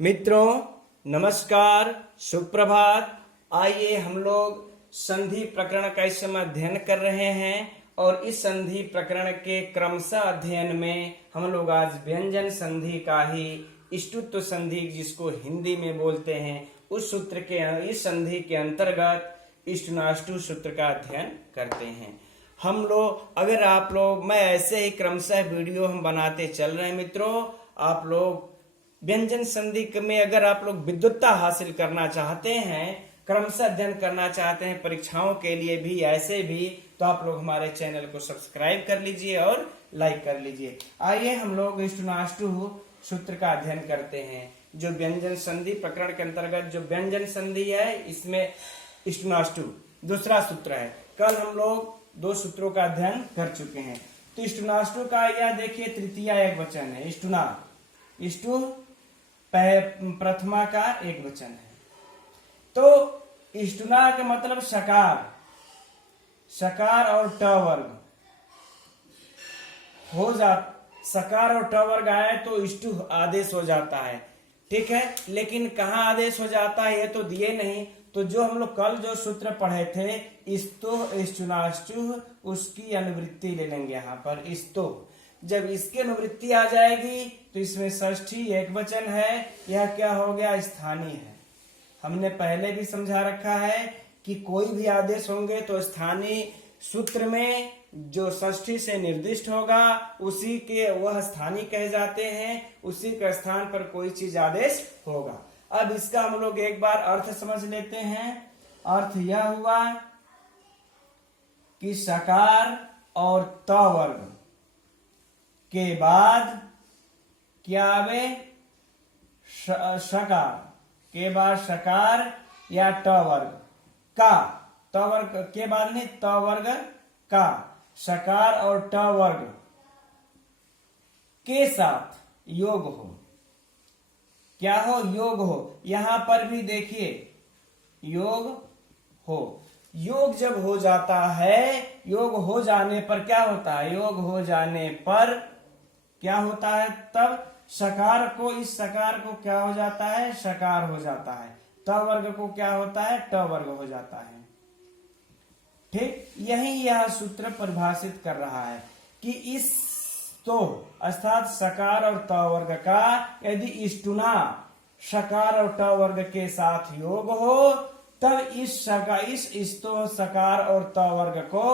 मित्रों नमस्कार, सुप्रभात। आइए हम लोग संधि प्रकरण का इस समय अध्ययन कर रहे हैं और इस संधि प्रकरण के क्रमशः अध्ययन में हम लोग आज व्यंजन संधि का ही इष्टुत्व संधि जिसको हिंदी में बोलते हैं उस सूत्र के इस संधि के अंतर्गत इष्टुनाष्टु सूत्र का अध्ययन करते हैं। हम लोग मैं ऐसे ही क्रमशः वीडियो हम बनाते चल रहे हैं। मित्रों, आप लोग व्यंजन संधि में अगर आप लोग विद्वत्ता हासिल करना चाहते हैं, क्रमशः अध्ययन करना चाहते हैं परीक्षाओं के लिए भी ऐसे भी, तो आप लोग हमारे चैनल को सब्सक्राइब कर लीजिए और लाइक कर लीजिए। आइए हम लोग इष्टुनाष्टु सूत्र का अध्ययन करते हैं। जो व्यंजन संधि प्रकरण के अंतर्गत जो व्यंजन संधि है, इसमें इष्टुनाष्टु दूसरा सूत्र है। कल हम लोग दो सूत्रों का अध्ययन कर चुके हैं। तो इष्टुनाष्टु का यह देखिए तृतीया एक वचन है। इष्टु प्रथमा का एक वचन है। तो इष्टुना का मतलब सकार और ट वर्ग हो सकार और ट वर्ग आए तो इष्टु आदेश हो जाता है। ठीक है, लेकिन कहाँ आदेश हो जाता है ये तो दिए नहीं। तो जो हम लोग कल जो सूत्र पढ़े थे इस्तो इष्टुनाष्टु, उसकी अनुवृत्ति ले लेंगे। यहाँ पर इस्तो जब इसकी अनुवृत्ति आ जाएगी तो इसमें षष्ठी एक वचन है, यह क्या हो गया, स्थानीय है। हमने पहले भी समझा रखा है कि कोई भी आदेश होंगे तो स्थानीय सूत्र में जो षष्ठी से निर्दिष्ट होगा उसी के वह स्थानीय कहे जाते हैं, उसी के स्थान पर कोई चीज आदेश होगा। अब इसका हम लोग एक बार अर्थ समझ लेते हैं। अर्थ यह हुआ कि सकार और त वर्ग के बाद क्या आवे, सकार के बाद सकार या ट वर्ग का, त वर्ग के बाद नहीं, त वर्ग का सकार और ट वर्ग के साथ योग हो। क्या हो, योग हो। यहां पर भी देखिए योग हो। योग जब हो जाता है, योग हो जाने पर क्या होता है, योग हो जाने पर क्या होता है, तब सकार को, इस सकार को क्या हो जाता है, सकार हो जाता है। त वर्ग को क्या होता है, ट वर्ग हो जाता है। ठीक, यही यह सूत्र परिभाषित कर रहा है कि इस तो अर्थात सकार और त वर्ग का यदि इष्टुना सकार और ट वर्ग के साथ योग हो तब इस तो सकार और त वर्ग को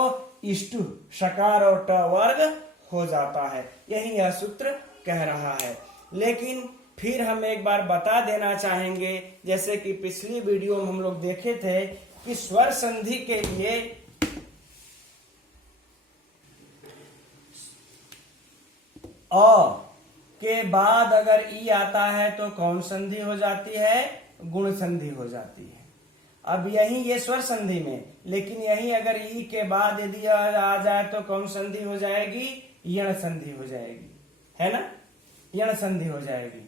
इष्टु सकार और ट वर्ग हो जाता है। यही यह सूत्र कह रहा है। लेकिन फिर हम एक बार बता देना चाहेंगे, जैसे कि पिछली वीडियो में हम लोग देखे थे कि स्वर संधि के लिए अ के बाद अगर ई आता है तो कौन संधि हो जाती है, गुण संधि हो जाती है। अब यही ये स्वर संधि में, लेकिन यही अगर ई के बाद यदि आ जाए तो कौन संधि हो जाएगी, यण संधि हो जाएगी, है ना, यण संधि हो जाएगी।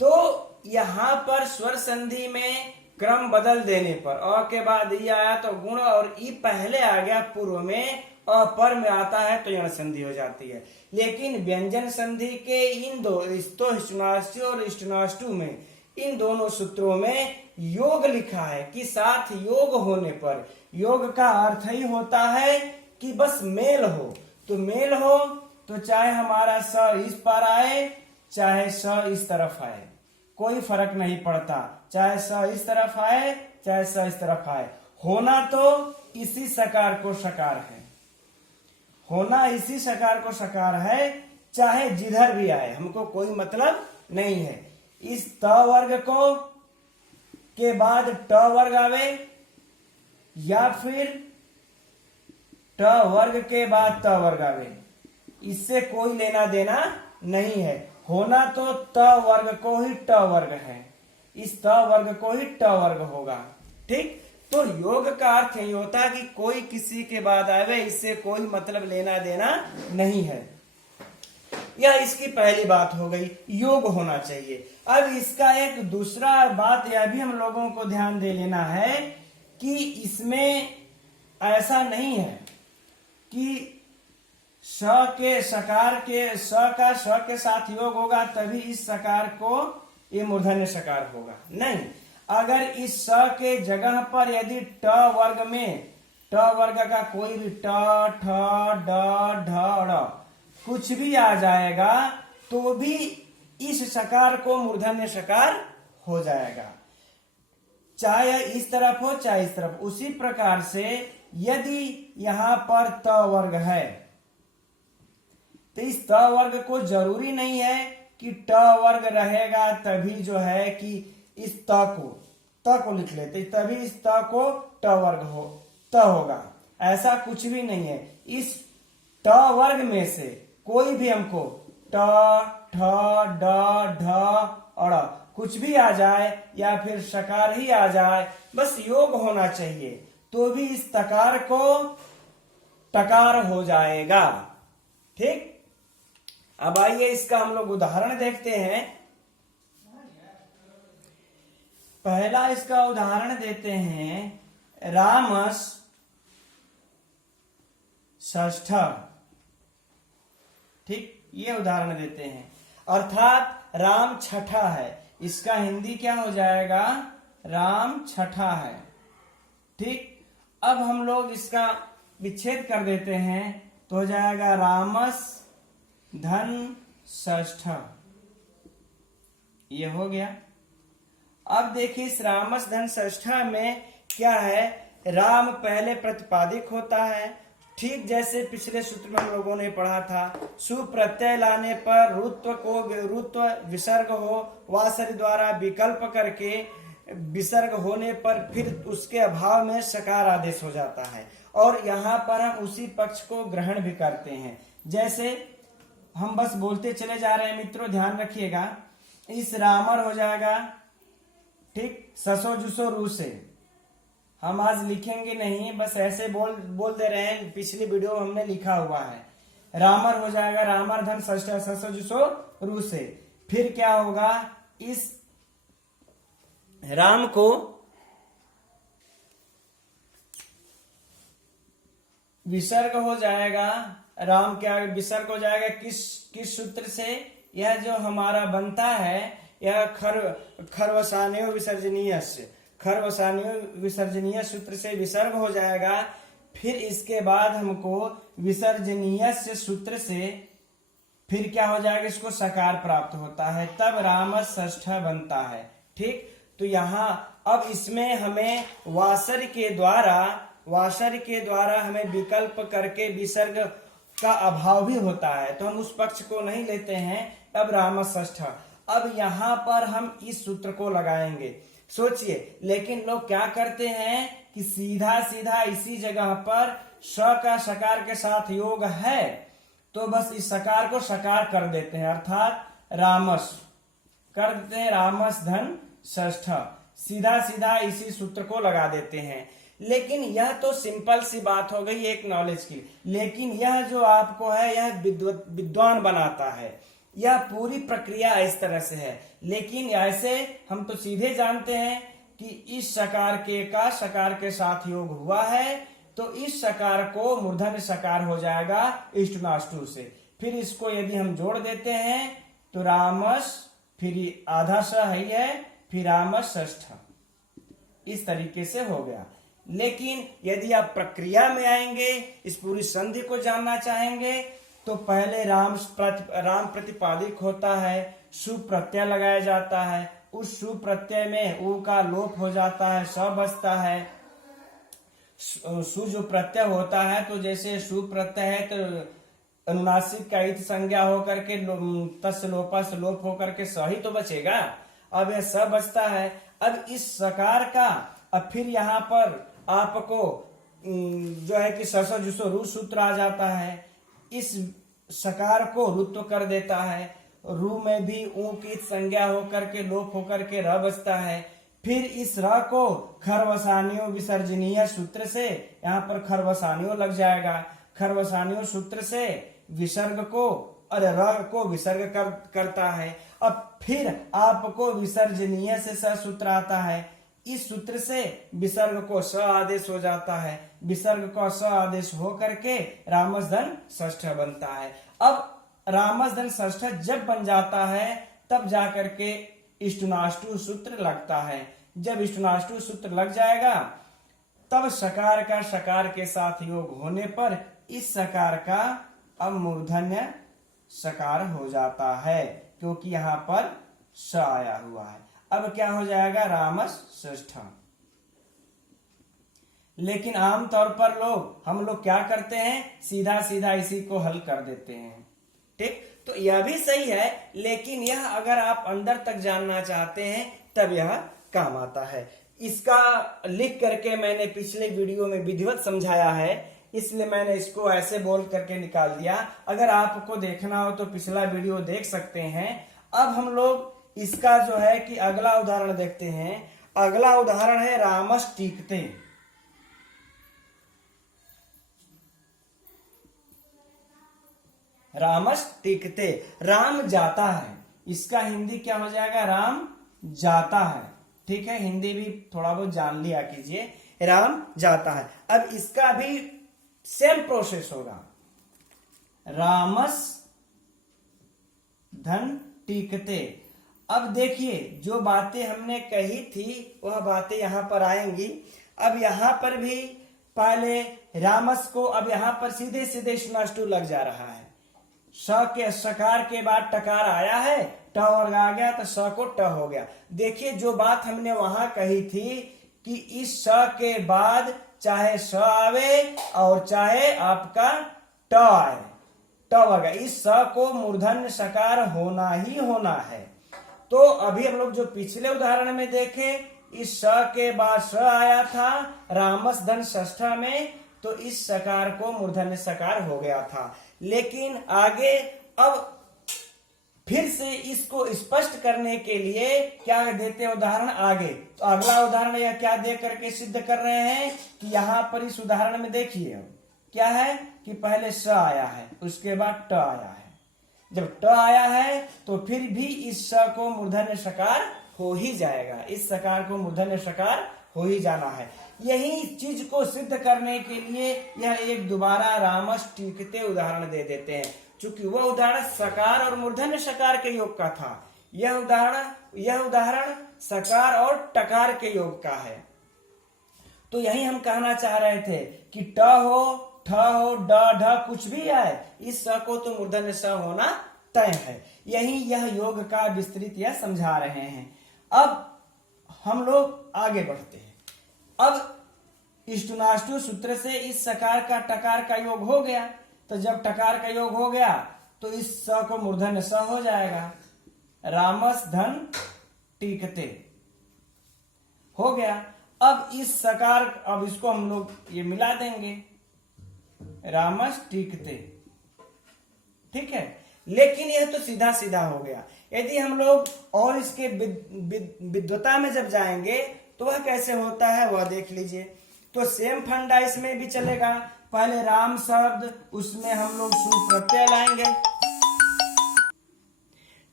तो यहां पर स्वर संधि में क्रम बदल देने पर अ के बाद ई आया तो गुण और ई पहले आ गया पूर्व में, अ पर में आता है तो यण संधि हो जाती है। लेकिन व्यंजन संधि के इन दो इस्तो इष्टुनाष्टु और इष्टुनाष्टु में इन दोनों सूत्रों में योग लिखा है कि साथ योग होने पर, योग का अर्थ ही होता है कि बस मेल हो। तो मेल हो तो चाहे हमारा स इस पर आए चाहे स इस तरफ आए, कोई फर्क नहीं पड़ता। चाहे स इस तरफ आए चाहे स इस तरफ आए, होना तो इसी सकार को सकार है, होना इसी सकार को सकार है, चाहे जिधर भी आए, हमको कोई मतलब नहीं है। इस त वर्ग को के बाद ट वर्ग आवे या फिर ट वर्ग के बाद त वर्ग आवे, इससे कोई लेना देना नहीं है। होना तो त वर्ग को ही ट वर्ग है, इस त वर्ग को ही ट वर्ग होगा। ठीक, तो योग का अर्थ यही होता है कि कोई किसी के बाद आवे, इससे कोई मतलब लेना देना नहीं है। यह इसकी पहली बात हो गई, योग होना चाहिए। अब इसका एक दूसरा बात यह भी हम लोगों को ध्यान दे लेना है कि इसमें ऐसा नहीं है कि स के सकार के स का स के साथ योग होगा तभी इस सकार को ये मूर्धन्य सकार होगा। नहीं, अगर इस स के जगह पर यदि ट वर्ग में ट वर्ग का कोई भी ट ठ ड ढ ड़ कुछ भी आ जाएगा तो भी इस सकार को मूर्धन्य सकार हो जाएगा, चाहे इस तरफ हो चाहे इस तरफ। उसी प्रकार से यदि यहां पर त वर्ग है तो इस त वर्ग को जरूरी नहीं है कि ट वर्ग रहेगा तभी जो है कि इस त को लिख लेते तभी इस त को ट वर्ग होगा, ऐसा कुछ भी नहीं है। इस ट वर्ग में से कोई भी हमको ट ठ ड ढ अड़ कुछ भी आ जाए या फिर सकार ही आ जाए, बस योग होना चाहिए तो भी इस तकार को टकार हो जाएगा। ठीक, अब आइए इसका हम लोग उदाहरण देखते हैं। पहला इसका उदाहरण देते हैं रामस षष्ठ। ठीक, ये उदाहरण देते हैं, अर्थात राम छठा है, इसका हिंदी क्या हो जाएगा, राम छठा है। ठीक, अब हम लोग इसका विच्छेद कर देते हैं तो हो जाएगा रामस धन षष्ठ, ये हो गया। अब देखिए इस रामस धन षष्ठ में क्या है, राम पहले प्रतिपादिक होता है, ठीक जैसे पिछले सूत्र में हम लोगों ने पढ़ा था, सु प्रत्यय लाने पर रुत्व विसर्ग हो, वासरी द्वारा विकल्प करके विसर्ग होने पर फिर उसके अभाव में सकार आदेश हो जाता है। और यहाँ पर हम उसी पक्ष को ग्रहण भी करते हैं, जैसे हम बस बोलते चले जा रहे हैं मित्रों, ध्यान रखिएगा। इस रामर हो जाएगा, ठीक, ससो जुसो रू से हम आज लिखेंगे नहीं, बस ऐसे बोल दे रहे हैं, पिछली वीडियो में हमने लिखा हुआ है। रामर हो जाएगा रामर धन षष्ठ ससो जुसो रू से, फिर क्या होगा, इस राम को विसर्ग हो जाएगा, राम क्या विसर्ग हो जाएगा किस सूत्र से, यह जो हमारा बनता है यह खरवसान्यो विसर्जनीय से, खरवसान्यो विसर्जनीय सूत्र से विसर्ग हो जाएगा। फिर इसके बाद हमको विसर्जनीय से सूत्र से फिर क्या हो जाएगा, इसको सकार प्राप्त होता है, तब रामस षष्ठ बनता है। ठीक, तो यहाँ अब इसमें हमें वासर के द्वारा हमें विकल्प करके विसर्ग का अभाव भी होता है, तो हम उस पक्ष को नहीं लेते हैं। अब रामस षष्ठ, अब यहाँ पर हम इस सूत्र को लगाएंगे। सोचिए, लेकिन लोग क्या करते हैं कि सीधा सीधा इसी जगह पर स का सकार के साथ योग है तो बस इस सकार को सकार कर देते हैं, अर्थात रामस कर देते हैं, रामस धन षष्ठ, सीधा सीधा इसी सूत्र को लगा देते हैं। लेकिन यह तो सिंपल सी बात हो गई एक नॉलेज की, लेकिन यह जो आपको है यह विद्वान बनाता है, यह पूरी प्रक्रिया इस तरह से है। लेकिन ऐसे हम तो सीधे जानते हैं कि इस सकार के साथ योग हुआ है तो इस सकार को मूर्धन्य सकार हो जाएगा इष्टनाष्टु से। फिर इसको यदि हम जोड़ देते हैं तो रामस, फिर आधा स है, फिर रामस षष्ठ, इस तरीके से हो गया। लेकिन यदि आप प्रक्रिया में आएंगे, इस पूरी संधि को जानना चाहेंगे, तो पहले राम प्रतिपादिक होता है, सु प्रत्यय लगाया जाता है, उस सु प्रत्यय में उ का लोप हो जाता है, स बचता है। सु जो प्रत्यय होता है तो जैसे सु प्रत्यय है तो अनुनासिक का इत संज्ञा होकर के तस् लोपस लोप होकर के स ही तो बचेगा, अब यह स बचता है। अब इस सकार का अब फिर यहाँ पर आपको जो है कि सस जुसो रू सूत्र आ जाता है, इस सकार को रुत्व कर देता है, रू में भी ऊ की संज्ञा होकर के लोप होकर के र बचता है। फिर इस र को खरवसान्यो विसर्जनीय सूत्र से यहाँ पर खरवसान्यो लग जाएगा, खरवसान्यो सूत्र से विसर्ग को और र को विसर्ग करता है। अब फिर आपको विसर्जनीय से स सूत्र आता है, इस सूत्र से विसर्ग को स आदेश हो जाता है, विसर्ग का स आदेश हो करके रामसधन षष्ठ बनता है। अब रामसधन षष्ठ जब बन जाता है तब जाकर के इष्टुनाष्टु सूत्र लगता है। जब इष्टुनाष्टु सूत्र लग जाएगा तब सकार का सकार के साथ योग होने पर इस सकार का अब मूर्धन्य सकार हो जाता है, क्योंकि यहाँ पर स आया हुआ है। अब क्या हो जाएगा, रामस षष्ठ। लेकिन आमतौर पर हम लोग क्या करते हैं, सीधा सीधा इसी को हल कर देते हैं। ठीक, तो यह भी सही है, लेकिन यह अगर आप अंदर तक जानना चाहते हैं तब यह काम आता है। इसका लिख करके मैंने पिछले वीडियो में विधिवत समझाया है, इसलिए मैंने इसको ऐसे बोल करके निकाल दिया। अगर आपको देखना हो तो पिछला वीडियो देख सकते हैं। अब हम लोग इसका जो है कि अगला उदाहरण देखते हैं। अगला उदाहरण है रामस टीकते। रामस टीकते, राम जाता है, इसका हिंदी क्या हो जाएगा, राम जाता है। ठीक है, हिंदी भी थोड़ा बहुत जान लिया कीजिए, राम जाता है। अब इसका भी सेम प्रोसेस होगा, रामस धन टीकते। अब देखिए जो बातें हमने कही थी वह बातें यहां पर आएंगी। अब यहां पर भी पहले रामस को, अब यहां पर सीधे सीधे इष्टनाष्टु लग जा रहा है। स के सकार के बाद टकार आया है, ट वर्ग आ गया तो स को ट हो गया। देखिए जो बात हमने वहां कही थी कि इस स के बाद चाहे स आवे और चाहे आपका ट आए, ट वर्ग, इस स को मूर्धन्य सकार होना ही होना है। तो अभी हम लोग जो पिछले उदाहरण में देखे, इस स के बाद स आया था रामस धन षष्ठ में, तो इस सकार को मूर्धन्य सकार हो गया था। लेकिन आगे अब फिर से इसको स्पष्ट करने के लिए क्या देते हैं उदाहरण आगे। तो अगला उदाहरण यह क्या दे करके सिद्ध कर रहे हैं कि यहाँ पर इस उदाहरण में देखिए क्या है कि पहले स आया है, उसके बाद ट आया है। जब ट आया है तो फिर भी इस स को मूर्धन्य सकार हो ही जाएगा, इस सकार को मूर्धन्य सकार हो ही जाना है। यही चीज को सिद्ध करने के लिए यह एक दोबारा रामस टीकते उदाहरण दे देते हैं। चूंकि वह उदाहरण सकार और मूर्धन्य सकार के योग का था, यह उदाहरण सकार और टकार के योग का है। तो यही हम कहना चाह रहे थे कि ट हो, ठ हो, ड ढ कुछ भी आए, इस स को तो मूर्धन्य स होना तय है। यही यह योग का विस्तृत यह समझा रहे हैं। अब हम लोग आगे बढ़ते हैं। अब इष्टुनाष्टु सूत्र से इस सकार का टकार का योग हो गया, तो जब टकार का योग हो गया तो इस स को मूर्धन्य स हो जाएगा, रामस धन टीकते हो गया। अब इस सकार, अब इसको हम लोग ये मिला देंगे, रामस टीकते। ठीक है, लेकिन यह तो सीधा सीधा हो गया। यदि हम लोग और इसके विद्वता में जब जाएंगे तो वह कैसे होता है वह देख लीजिए। तो सेम फंडा इसमें भी चलेगा। पहले राम शब्द, उसमें हम लोग सु प्रत्यय लाएंगे।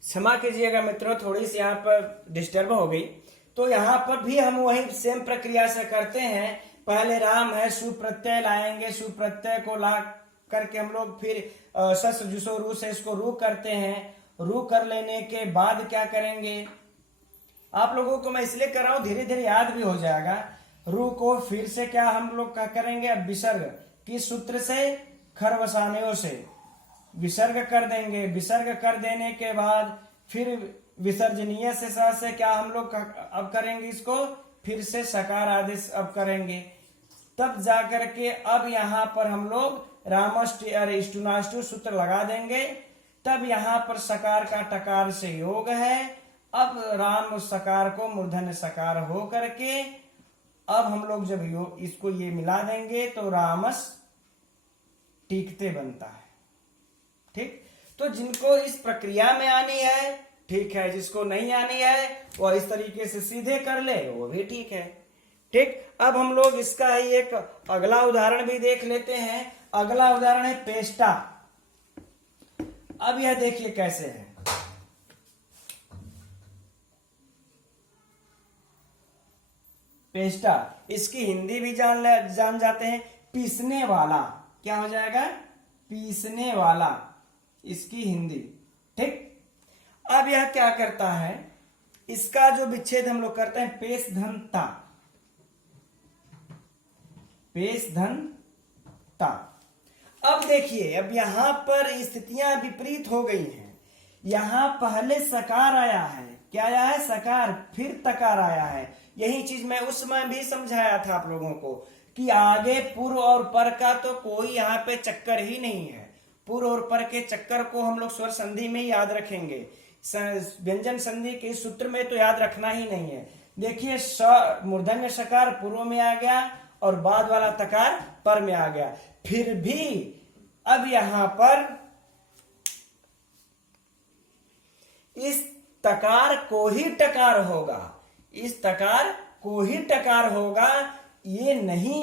क्षमा कीजिएगा मित्रों, थोड़ी सी यहाँ पर डिस्टर्ब हो गई। तो यहाँ पर भी हम वही सेम प्रक्रिया से करते हैं। पहले राम है, सु प्रत्यय लाएंगे, सु प्रत्यय को ला करके हम लोग फिर सस जुसो रू से इसको रू करते हैं। रू कर लेने के बाद क्या करेंगे, आप लोगों को मैं इसलिए कर रहा हूं, धीरे धीरे याद भी हो जाएगा। रू को फिर से क्या हम लोग क्या करेंगे, अब विसर्ग किस सूत्र से, खर वसानेयों से विसर्ग कर देंगे। विसर्ग कर देने के बाद फिर विसर्जनीय से क्या हम लोग अब करेंगे, इसको फिर से सकार आदेश अब करेंगे। तब जाकर के अब यहाँ पर हम लोग इष्टुनाष्टु सूत्र लगा देंगे। तब यहाँ पर सकार का टकार से योग है। अब राम सकार को मूर्धन्य सकार हो करके अब हम लोग जब इसको ये मिला देंगे तो रामस टीकते बनता है। ठीक, तो जिनको इस प्रक्रिया में आनी है ठीक है, जिसको नहीं आनी है वो इस तरीके से सीधे कर ले, वो भी ठीक है। ठीक, अब हम लोग इसका ही एक अगला उदाहरण भी देख लेते हैं। अगला उदाहरण है पेष्टा। अब यह देखिए कैसे है। पेस्टा। इसकी हिंदी भी जान जाते हैं, पीसने वाला। क्या हो जाएगा? पीसने वाला, इसकी हिंदी। ठीक। अब यह क्या करता है, इसका जो विच्छेद हम लोग करते हैं पेश धन ता, पेश धन ता। अब देखिए, अब यहां पर स्थितियां विपरीत हो गई हैं। यहां पहले सकार आया है, क्या आया है? सकार, फिर तकार आया है। यही चीज मैं उस समय भी समझाया था आप लोगों को कि आगे पूर्व और पर का तो कोई यहाँ पे चक्कर ही नहीं है। पूर्व और पर के चक्कर को हम लोग स्वर संधि में याद रखेंगे, व्यंजन संधि के सूत्र में तो याद रखना ही नहीं है। देखिए, मूर्धन्य सकार पूर्व में आ गया और बाद वाला तकार पर में आ गया। फिर भी अब यहां पर इस तकार को ही टकार होगा, इस तकार को ही टकार होगा, ये नहीं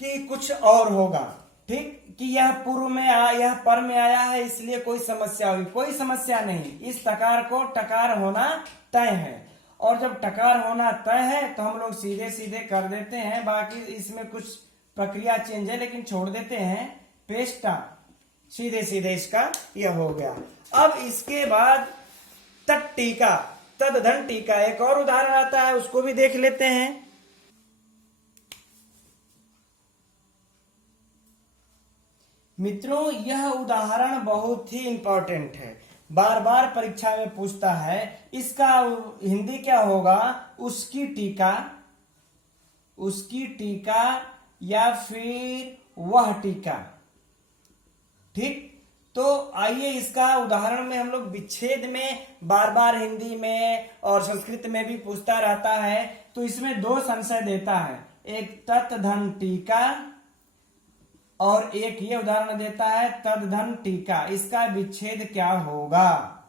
कि कुछ और होगा। ठीक, कि यह पूर्व में यह पर में आया है इसलिए कोई समस्या हुई, कोई समस्या नहीं। इस तकार को टकार होना तय है, और जब टकार होना तय है तो हम लोग सीधे सीधे कर देते हैं। बाकी इसमें कुछ प्रक्रिया चेंज है, लेकिन छोड़ देते हैं पेस्टा, सीधे सीधे इसका यह हो गया। अब इसके बाद तट टीका, तद धन टीका, एक और उदाहरण आता है, उसको भी देख लेते हैं। मित्रों, यह उदाहरण बहुत ही इंपॉर्टेंट है, बार बार परीक्षा में पूछता है। इसका हिंदी क्या होगा? उसकी टीका, उसकी टीका या फिर वह टीका। ठीक, तो आइए इसका उदाहरण में हम लोग विच्छेद में बार बार हिंदी में और संस्कृत में भी पूछता रहता है, तो इसमें दो संशय देता है, एक तत् धन टीका और एक ये उदाहरण देता है तद धन टीका। इसका विच्छेद क्या होगा?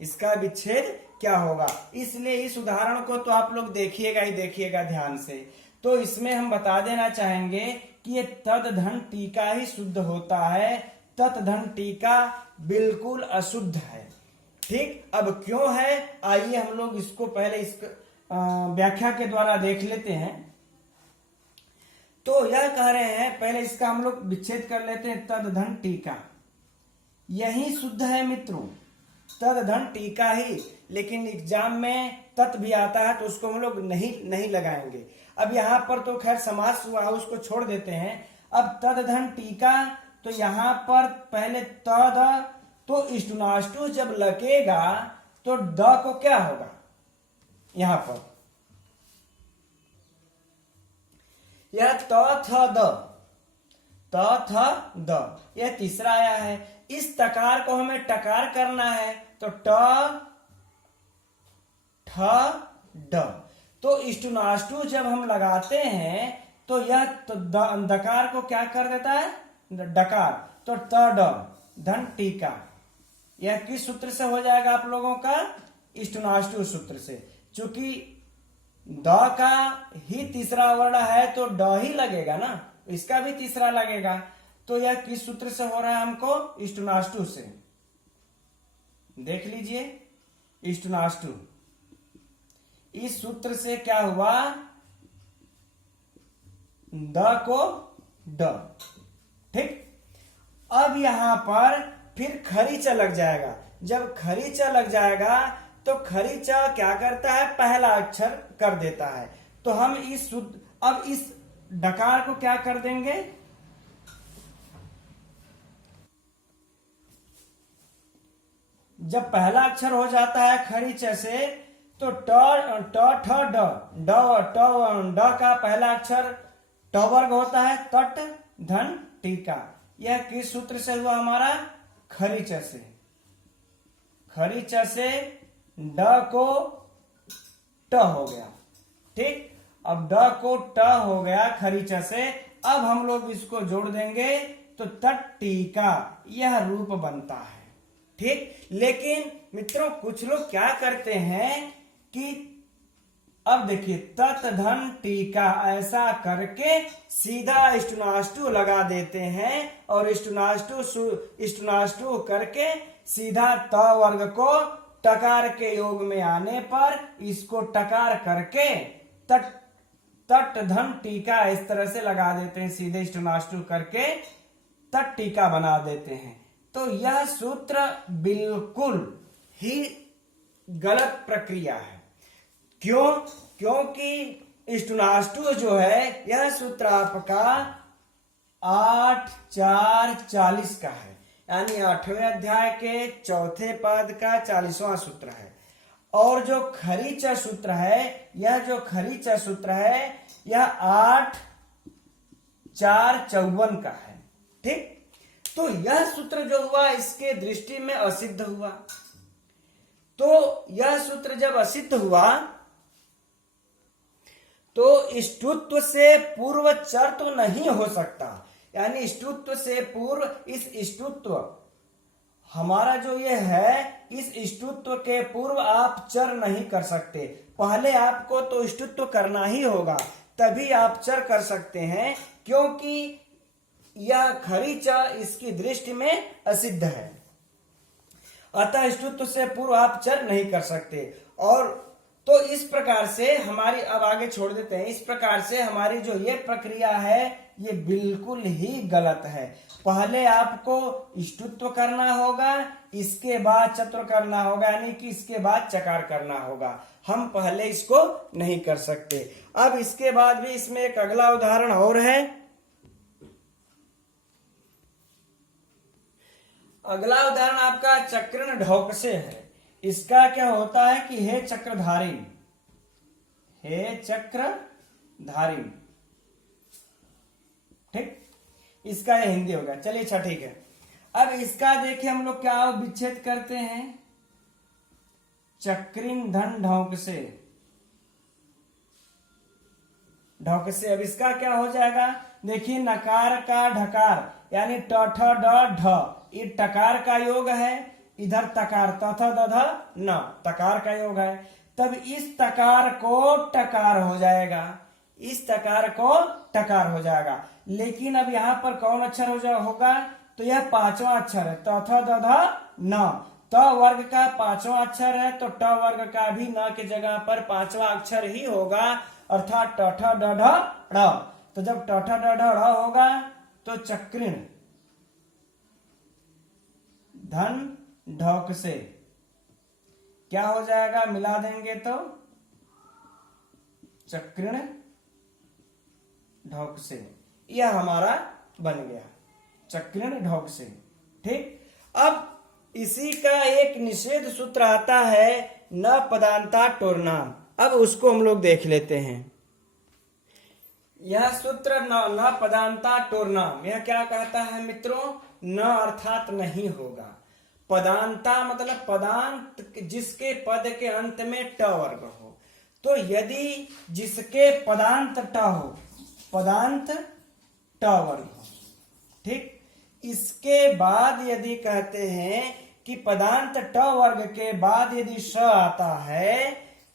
इसका विच्छेद क्या होगा? इसलिए इस उदाहरण को तो आप लोग देखिएगा ही देखिएगा ध्यान से। तो इसमें हम बता देना चाहेंगे कि ये तद धन टीका ही शुद्ध होता है, तत् धन टीका बिल्कुल अशुद्ध है। ठीक, अब क्यों है, आइए हम लोग इसको पहले इस व्याख्या के द्वारा देख लेते हैं। तो यह कह रहे हैं, पहले इसका हम लोग विच्छेद कर लेते हैं, तद धन टीका यही शुद्ध है मित्रों, तद धन टीका ही। लेकिन एग्जाम में तत् भी आता है तो उसको हम लोग नहीं लगाएंगे। अब यहाँ पर तो खैर समास हुआ, उसको छोड़ देते हैं। अब तद धन टीका, तो यहाँ पर पहले तद, तो इष्टुनाष्टु जब लगेगा तो द को क्या होगा? यहां पर यह त थ द, त थ द, यह तीसरा आया है। इस तकार को हमें टकार करना है, तो ट ठ ड। तो इष्टुनाष्टु जब हम लगाते हैं तो यह तो दकार को क्या कर देता है? डकार। तो त ड धन टीका, यह किस सूत्र से हो जाएगा आप लोगों का? इष्टुनाष्टु सूत्र से। चूंकि द का ही तीसरा वर्ण है तो ड ही लगेगा ना, इसका भी तीसरा लगेगा। तो यह किस सूत्र से हो रहा है हमको? इष्टुनाष्टु से। देख लीजिए, इष्टुनाष्टु, इस सूत्र से क्या हुआ? द को ड। ठीक, अब यहां पर फिर खरीचा लग जाएगा। जब खरीचा लग जाएगा तो खरीचा क्या करता है? पहला अक्षर कर देता है। तो हम अब इस डकार को क्या कर देंगे? जब पहला अक्षर हो जाता है खरीचा से तो ट ठ ड का पहला अक्षर ट वर्ग होता है, तट धन टीका। यह किस सूत्र से हुआ हमारा? खरीचा से। खरीचा से ड को ट हो गया। ठीक, अब ड को ट हो गया खरीचा से। अब हम लोग इसको जोड़ देंगे तो तट टीका यह रूप बनता है। ठीक, लेकिन मित्रों कुछ लोग क्या करते हैं कि अब देखिए तत् धन टीका ऐसा करके सीधा इष्टुनाष्टु लगा देते हैं और इष्टुनाष्टु करके सीधा त वर्ग को टकार के योग में आने पर इसको टकार करके तट तट धन टीका इस तरह से लगा देते हैं, सीधे स्टोनास्टू करके तट टीका बना देते हैं। तो यह सूत्र बिल्कुल ही गलत प्रक्रिया है। क्यों? क्योंकि स्टोनास्टू जो है यह सूत्र आपका 8-4-40 का है, यानी 8वें अध्याय के चौथे पद का 40वां सूत्र है। और जो खरीचा सूत्र है, यह जो खरीचा सूत्र है यह 8-4-54 का है। ठीक, तो यह सूत्र जो हुआ इसके दृष्टि में असिद्ध हुआ। तो यह सूत्र जब असिद्ध हुआ तो ष्टुत्व से पूर्व चर तो नहीं हो सकता, यानी ष्टुत्व से पूर्व इस ष्टुत्व हमारा जो ये है, इस ष्टुत्व के पूर्व आप चर नहीं कर सकते। पहले आपको तो ष्टुत्व करना ही होगा, तभी आप चर कर सकते हैं, क्योंकि यह खरीचा इसकी दृष्टि में असिद्ध है। अतः ष्टुत्व से पूर्व आप चर नहीं कर सकते। और तो इस प्रकार से हमारी, अब आगे छोड़ देते हैं, इस प्रकार से हमारी जो ये प्रक्रिया है ये बिल्कुल ही गलत है। पहले आपको ष्टुत्व करना होगा, इसके बाद चतुर करना होगा, यानी कि इसके बाद चकार करना होगा। हम पहले इसको नहीं कर सकते। अब इसके बाद भी इसमें एक अगला उदाहरण और है। अगला उदाहरण आपका चक्रण ढौक से है। इसका क्या होता है कि हे चक्रधारी, हे चक्रधारी, ठीक, इसका ये हिंदी होगा। चलिए अच्छा ठीक है। अब इसका देखिए हम लोग क्या विच्छेद करते हैं, चक्रिन धन ढौक से, ढौक से। अब इसका क्या हो जाएगा, देखिए नकार का ढकार यानी ट ठ ड ढ, ये टकार का योग है, इधर तकार त थ द ध न, तकार का योग है। तब इस तकार को टकार हो जाएगा, इस तकार को टकार हो जाएगा। लेकिन अब यहाँ पर कौन अक्षर होगा, तो यह पांचवा अक्षर है, त थ द ध न। त वर्ग का पांचवा अक्षर है, तो ट वर्ग का भी न के जगह पर पांचवा अक्षर ही होगा, अर्थात ट ठ ड ढ ड़। तो जब ट ठ ड ढ ड़ होगा तो चक्रिण धन ढौक से क्या हो जाएगा, मिला देंगे तो चक्रिण ढौक से, यह हमारा बन गया चक्रिण ढौक से। ठीक, अब इसी का एक निषेध सूत्र आता है, न पदांता टोरनाम। अब उसको हम लोग देख लेते हैं। यह सूत्र न पदांता टोरनाम, यह क्या कहता है मित्रों, न अर्थात नहीं होगा। पदांता मतलब पदांत जिसके पद के अंत में ट वर्ग हो। तो यदि जिसके पदांत ट हो, पदांत ट वर्ग हो, ठीक, इसके बाद यदि कहते हैं कि पदांत ट वर्ग के बाद यदि स आता है,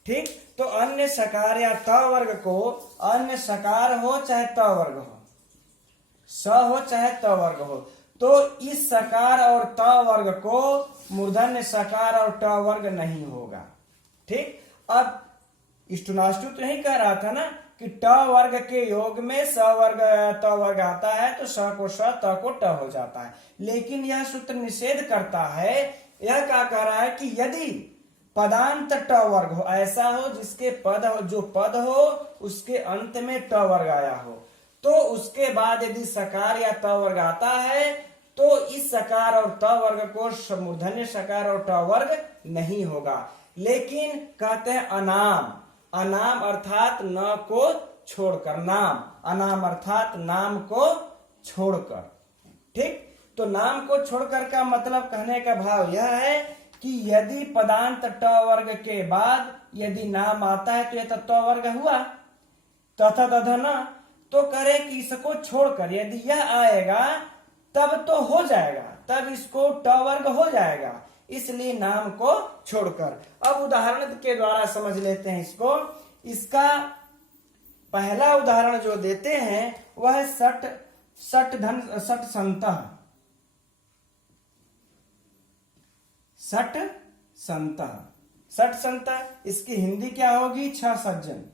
ठीक, तो अन्य सकार या त वर्ग को, अन्य सकार हो चाहे त वर्ग हो, स हो चाहे त वर्ग हो, तो इस सकार और त वर्ग को मूर्धन्य सकार और ट वर्ग नहीं होगा। ठीक, अब स्टोनास्टू तो नहीं कह रहा था ना कि ट वर्ग के योग में स वर्ग त वर्ग आता है, तो स को स, त को ट हो जाता है। लेकिन यह सूत्र निषेध करता है, यह क्या कह रहा है कि यदि पदांत ट वर्ग हो, ऐसा हो जिसके पद हो, जो पद हो उसके अंत में ट वर्ग आया हो, तो उसके बाद यदि सकार या त वर्ग आता है तो इस सकार और त वर्ग को मूर्धन्य सकार और ट वर्ग नहीं होगा। लेकिन कहते हैं अनाम, अनाम अर्थात न को छोड़कर, नाम, अनाम अर्थात नाम को छोड़कर। ठीक, तो नाम को छोड़कर का मतलब कहने का भाव यह है कि यदि पदांत ट वर्ग के बाद यदि नाम आता है तो यह त वर्ग हुआ, तथा तथा न, तो करे कि इसको छोड़कर यदि यह आएगा तब तो हो जाएगा, तब इसको ट वर्ग हो जाएगा, इसलिए नाम को छोड़कर। अब उदाहरण के द्वारा समझ लेते हैं इसको। इसका पहला उदाहरण जो देते हैं वह है सट संतः, सट संतः, सट संतः, इसकी हिंदी क्या होगी, छह सज्जन।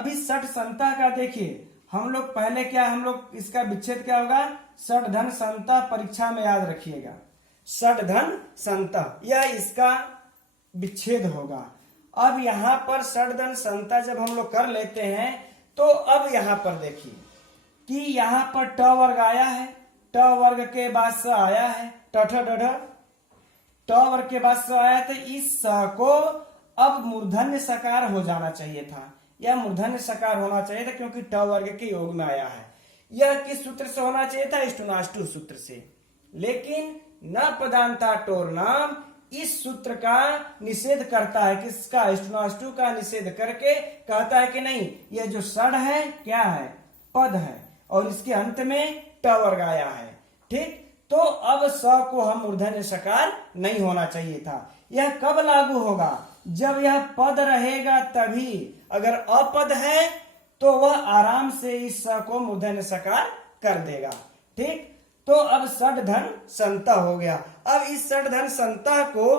अभी सठ संता का देखिए, हम लोग पहले क्या, हम लोग इसका विच्छेद क्या होगा, सठ धन संता, परीक्षा में याद रखिएगा, सठ धन संता, यह इसका विच्छेद होगा। अब यहाँ पर सठ धन संता जब हम लोग कर लेते हैं, तो अब यहाँ पर देखिए कि यहाँ पर ट वर्ग आया है, ट वर्ग के बाद स आया है, ट वर्ग के बाद स आया, तो इस स को अब मूर्धन्य सकार हो जाना चाहिए था, यह मूर्धन्य सकार होना चाहिए था क्योंकि ट वर्ग के योग में आया है। यह किस सूत्र से होना चाहिए था, स्टुनाष्टु सूत्र से, लेकिन न पदांता टोर नाम इस सूत्र का निषेध करता है, किसका, स्टुनाष्टु का निषेध करके कहता है कि नहीं, यह जो षड है क्या है, पद है, और इसके अंत में ट वर्ग आया है। ठीक, तो अब स को हम मूर्धन्य सकार नहीं होना चाहिए था। यह कब लागू होगा, जब यह पद रहेगा तभी, अगर अपद है तो वह आराम से इस स को मूर्धन्य सकार कर देगा। ठीक, तो अब षड धन संता हो गया। अब इस षड धन संता को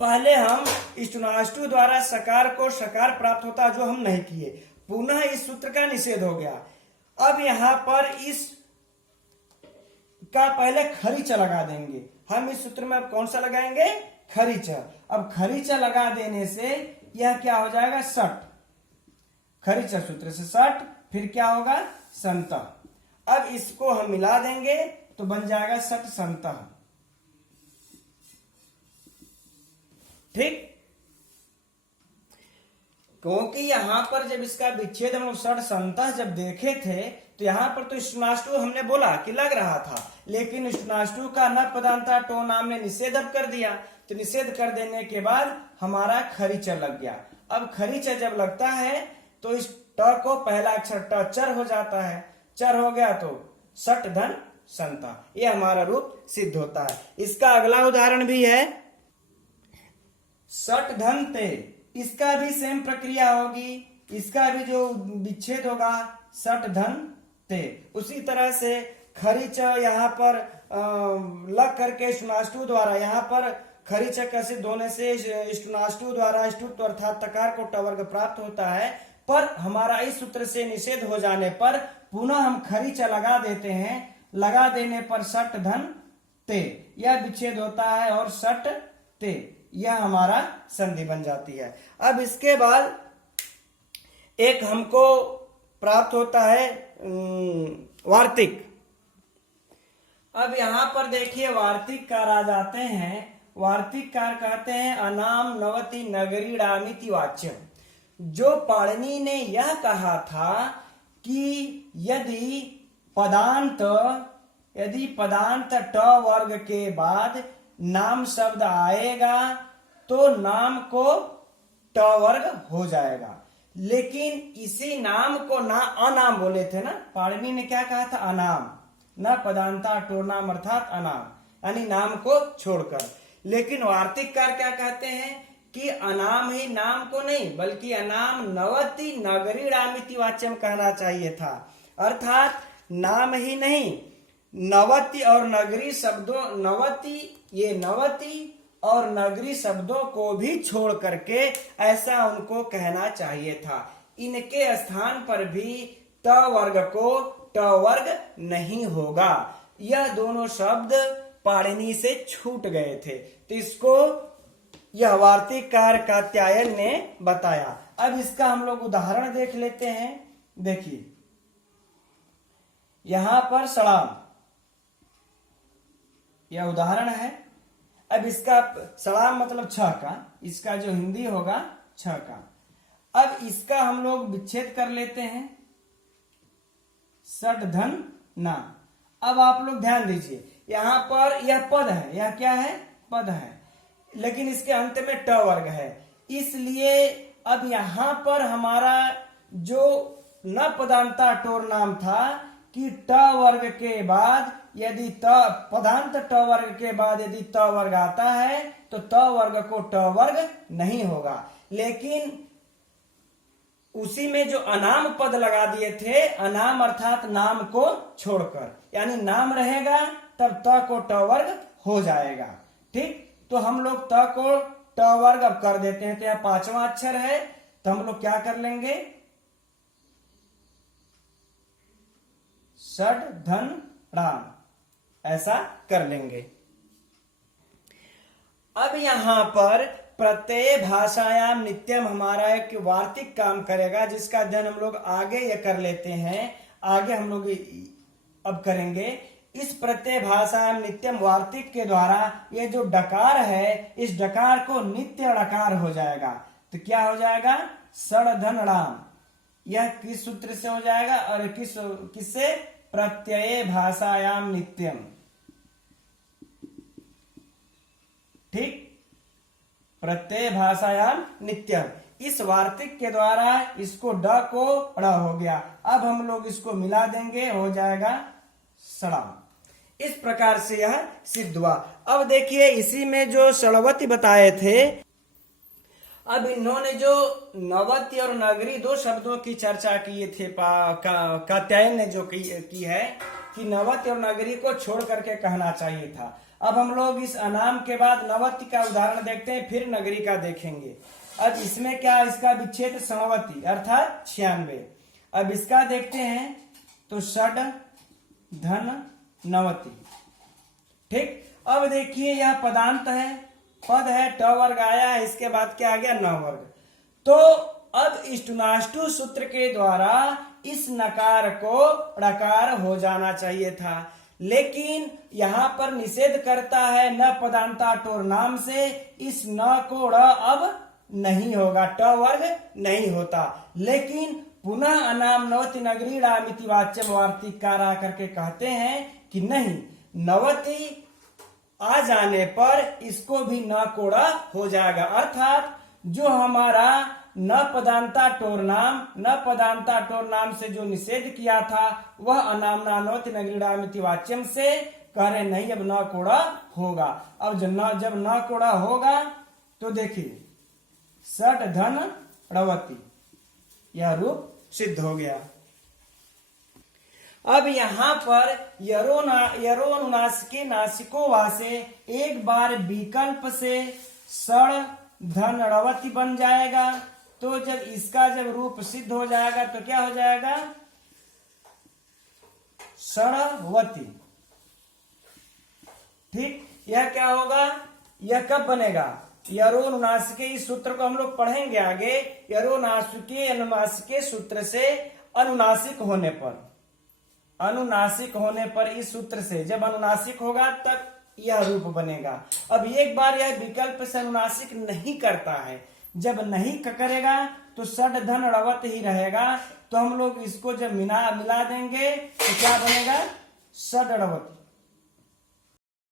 पहले हम स्टुनाष्टु द्वारा सकार को सकार प्राप्त होता, जो हम नहीं किए, पुनः इस सूत्र का निषेध हो गया। अब यहाँ पर इस का पहले खरीचा लगा देंगे हम, इस सूत्र में अब कौन सा लगाएंगे, खरीचा। अब खरीचा लगा देने से यह क्या हो जाएगा, सठ, खरीचा सूत्र से सठ, फिर क्या होगा, संता। अब इसको हम मिला देंगे तो बन जाएगा सठ संता। ठीक, क्योंकि यहां पर जब इसका विच्छेद हम लोग सठ संता जब देखे थे, तो यहां पर तो स्टुनाष्टु हमने बोला कि लग रहा था, लेकिन स्टुनाष्टु का न पदांता टो नाम ने निषेध अब कर दिया, तो निषेध कर देने के बाद हमारा खरीचा लग गया। अब खरीचा जब लगता है तो इस ट को पहला अक्षर ट चर हो जाता है, चर हो गया तो सठ धन संता, ये हमारा रूप सिद्ध होता है। इसका अगला उदाहरण भी है सठ धन ते, इसका भी सेम प्रक्रिया होगी, इसका भी जो विच्छेद होगा सठ धन ते। उसी तरह से खरीच यहाँ पर लग करके स्टुनाष्टु द्वारा, यहाँ पर खरीच कैसे होने से स्टुनाष्टु द्वारा स्टुत्व अर्थात तकार को ट वर्ग प्राप्त होता है, पर हमारा इस सूत्र से निषेध हो जाने पर पुनः हम खरीचा लगा देते हैं, लगा देने पर सठ धन ते, यह विच्छेद होता है और सठ ते, यह हमारा संधि बन जाती है। अब इसके बाद एक हमको प्राप्त होता है वार्तिक। अब यहां पर देखिए वार्तिक कार आ जाते हैं, वार्तिक कार कहते हैं अनाम नवति नगरी डामिति वाच्य। जो पाणिनि ने यह कहा था कि यदि पदांत ट वर्ग के बाद नाम शब्द आएगा तो नाम को ट वर्ग हो जाएगा, लेकिन इसी नाम को ना अनाम बोले थे ना, पाणिनि ने क्या कहा था, अनाम, न पदांता टो नाम अर्थात अनाम, यानी नाम को छोड़कर। लेकिन वार्तिककार क्या कहते हैं कि अनाम ही नाम को नहीं, बल्कि अनाम नवति नगरी डामिति वाच्यम कहना चाहिए था, अर्थात नाम ही नहीं, नवति और नगरी शब्दों, नवति, ये नवति और नगरी शब्दों को भी छोड़ करके ऐसा उनको कहना चाहिए था। इनके स्थान पर भी ट वर्ग को ट वर्ग नहीं होगा, यह दोनों शब्द पाणिनि से छूट गए थे, तो इसको यह वार्तिककार कात्यायन ने बताया। अब इसका हम लोग उदाहरण देख लेते हैं। देखिए यहां पर सड़ाम, यह उदाहरण है। अब इसका सड़ाम मतलब छह का, इसका जो हिंदी होगा छह का। अब इसका हम लोग विच्छेद कर लेते हैं, सठ धन ना। अब आप लोग ध्यान दीजिए, यहां पर यह पद है, यह क्या है, पद है, लेकिन इसके अंत में ट वर्ग है, इसलिए अब यहां पर हमारा जो न पदांता टोर नाम था कि ट वर्ग के बाद यदि पदांत ट वर्ग के बाद यदि त वर्ग आता है तो त वर्ग को ट वर्ग नहीं होगा, लेकिन उसी में जो अनाम पद लगा दिए थे, अनाम अर्थात नाम को छोड़कर, यानी नाम रहेगा तब त को ट वर्ग हो जाएगा। ठीक, तो हम लोग त को ट वर्ग अब कर देते हैं, तो यह पांचवा अक्षर है, तो हम लोग क्या कर लेंगे, षड धन राम, ऐसा कर लेंगे। अब यहां पर प्रत्यय भाषायाम नित्यम हमारा एक वार्तिक काम करेगा, जिसका अध्ययन हम लोग आगे ये कर लेते हैं, आगे हम लोग अब करेंगे। इस प्रत्यय भाषायाम नित्यम वार्तिक के द्वारा ये जो डकार है, इस डकार को नित्य डकार हो जाएगा। तो क्या हो जाएगा? षड धन राम। यह किस सूत्र से हो जाएगा और किससे? प्रत्यय भाषायाम नित्यम। ठीक, प्रत्यय भाषायाम नित्यम। इस वार्तिक के द्वारा इसको ड को ड़ हो गया। अब हम लोग इसको मिला देंगे, हो जाएगा सड़ाम। इस प्रकार से यह सिद्ध हुआ। अब देखिए इसी में जो षड़वती बताए थे, अब इन्होंने जो नवति और नगरी दो शब्दों की चर्चा किए थे, कात्यायन ने जो की है कि नवति और नगरी को छोड़ करके कहना चाहिए था। अब हम लोग इस अनाम के बाद नवति का उदाहरण देखते हैं, फिर नगरी का देखेंगे। अब इसमें क्या, इसका विच्छेद सणवती अर्थात 96। अब इसका देखते हैं तो षड धन नवति। ठीक, अब देखिए यह पदांत है, पद है, ट वर्ग आया है, इसके बाद क्या आ गया? न वर्ग। तो अब इष्टुनाष्टु सूत्र के द्वारा इस नकार को ड़कार हो जाना चाहिए था, लेकिन यहां पर निषेध करता है न पदांता टोर नाम से, इस न को ड़ अब नहीं होगा, ट वर्ग नहीं होता। लेकिन पुनः अनाम नवति नगरी रामिति वाच्यम वार्तिककार आकर के कहते हैं कि नहीं, नवति आ जाने पर इसको भी न कोड़ा हो जाएगा। अर्थात जो हमारा न पदांता टोर नाम से जो निषेध किया था, वह अनामना नवति नगरी रामिति वाच्यम से कह रहे नहीं, अब न कोड़ा होगा। अब जब न कोड़ा होगा तो देखिए षड धन ड़वति, यह रूप सिद्ध हो गया। अब यहाँ पर यरोनुनासिके नासिको वासे एक बार विकल्प से षड धन ड़वति बन जाएगा। तो जब इसका जब रूप सिद्ध हो जाएगा तो क्या हो जाएगा? षड़वती। ठीक, यह क्या होगा? यह कब बनेगा? यरोनुनासिके, इस सूत्र को हम लोग पढ़ेंगे आगे। यरोनासिके अनुनासिके सूत्र से अनुनासिक होने पर इस सूत्र से जब अनुनासिक होगा तब यह रूप बनेगा। अब एक बार यह विकल्प से अनुनासिक नहीं करता है, जब नहीं करेगा तो षड धन ड़वत ही रहेगा। तो हम लोग इसको जब मिला देंगे तो क्या बनेगा? षड ड़वत।